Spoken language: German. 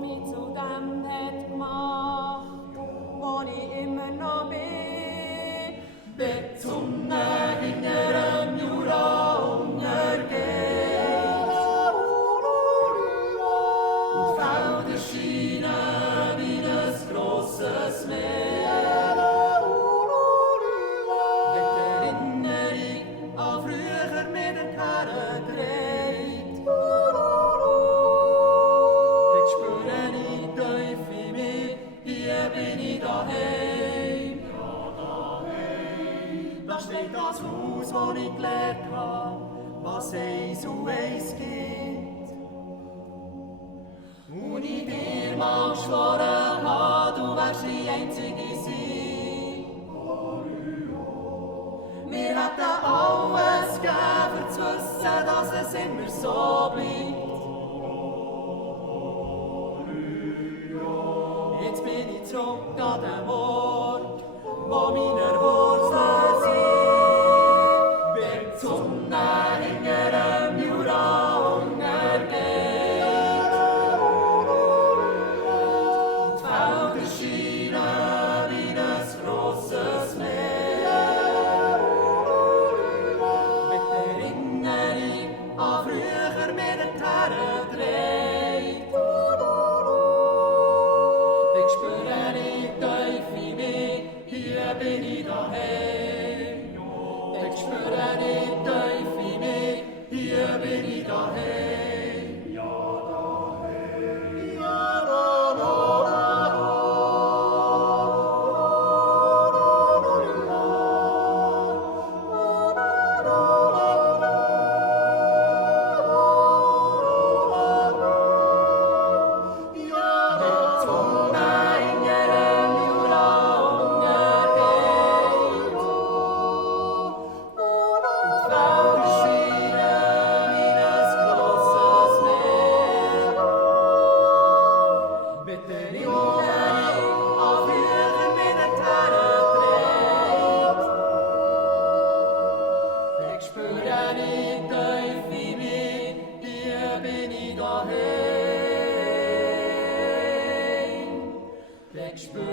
mich zu dem hat gemacht, wo ich immer noch bin. Dort zum hinteren Jura untergeht. Und Felder scheinen wie ein grosses Meer. Mit Erinnerung an früher mit den Herren gedreht. Dort spüre ich tief in mir, hier bin ich daheim. Da steht das Haus, wo ich gelernt habe, was eins und eins gibt. Und ich dir mal geschworen habe, du wärst die einzige sein. Wir hätten alles gegeben, um zu wissen, dass es immer so bleibt. Jetzt bin ich zurück an den Ort, wo meine Wurzeln sind. Wird die Sonne hinter dem Jura untergeht. Die Felder scheinen wie ein grosses Meer. Mit Erinnerung an früher mit den Herren gedreht. Ich spüre ich tief in mir, hier bin ich daheim. Ich spüre ich tief in mir, hier bin ich daheim. Ja, daheim. Ja, da, da, da, da. Spür